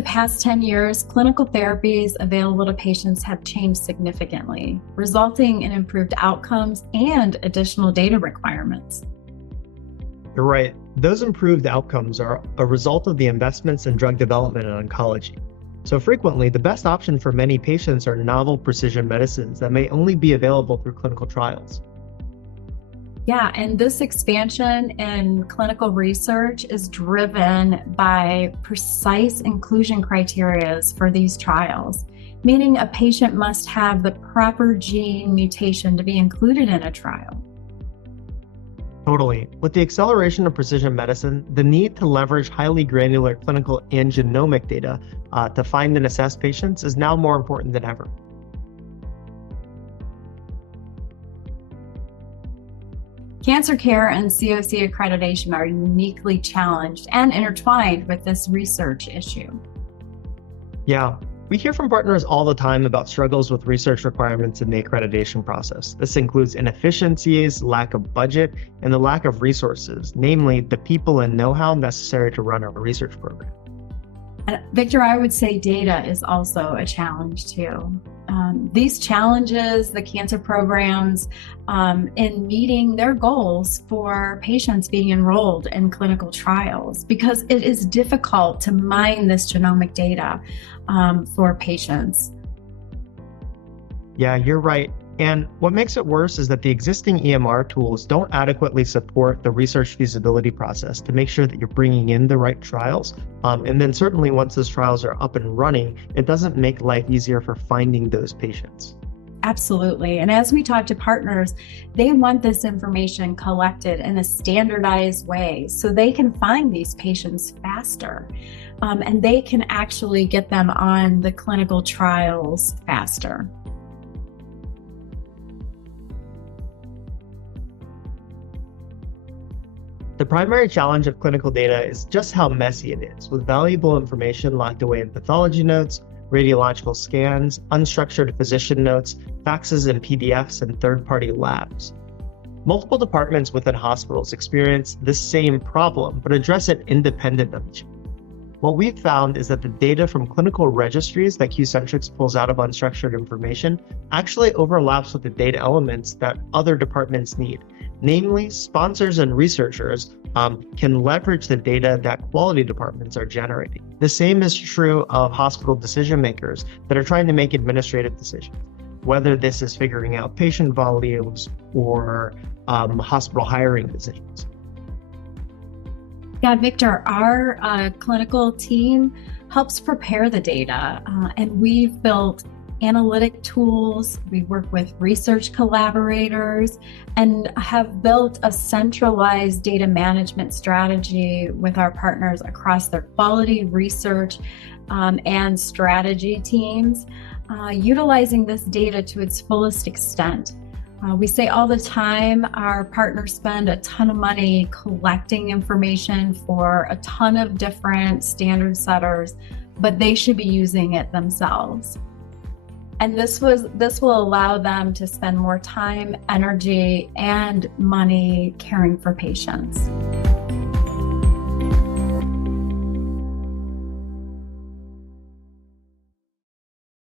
the past 10 years, clinical therapies available to patients have changed significantly, resulting in improved outcomes and additional data requirements. You're right. Those improved outcomes are a result of the investments in drug development in oncology. So frequently, the best option for many patients are novel precision medicines that may only be available through clinical trials. Yeah, and this expansion in clinical research is driven by precise inclusion criteria for these trials, meaning a patient must have the proper gene mutation to be included in a trial. Totally. With the acceleration of precision medicine, the need to leverage highly granular clinical and genomic data to find and assess patients is now more important than ever. Cancer care and COC accreditation are uniquely challenged and intertwined with this research issue. Yeah, we hear from partners all the time about struggles with research requirements in the accreditation process. This includes inefficiencies, lack of budget, and the lack of resources, namely the people and know-how necessary to run a research program. And Victor, I would say data is also a challenge too. These challenges, the cancer programs, in meeting their goals for patients being enrolled in clinical trials, because it is difficult to mine this genomic data for patients. Yeah, you're right. And what makes it worse is that the existing EMR tools don't adequately support the research feasibility process to make sure that you're bringing in the right trials. And then certainly once those trials are up and running, it doesn't make life easier for finding those patients. Absolutely. And as we talk to partners, they want this information collected in a standardized way so they can find these patients faster. And they can actually get them on the clinical trials faster. The primary challenge of clinical data is just how messy it is, with valuable information locked away in pathology notes, radiological scans, unstructured physician notes, faxes and PDFs, and third-party labs. Multiple departments within hospitals experience this same problem, but address it independent of each other. What we've found is that the data from clinical registries that Q-Centrix pulls out of unstructured information actually overlaps with the data elements that other departments need. Namely, sponsors and researchers can leverage the data that quality departments are generating. The same is true of hospital decision makers that are trying to make administrative decisions, whether this is figuring out patient volumes or hospital hiring decisions. Yeah, Victor, our clinical team helps prepare the data, and we've built analytic tools. We work with research collaborators and have built a centralized data management strategy with our partners across their quality, research, and strategy teams, utilizing this data to its fullest extent. We say all the time, our partners spend a ton of money collecting information for a ton of different standard setters, but they should be using it themselves. And this will allow them to spend more time, energy, and money caring for patients.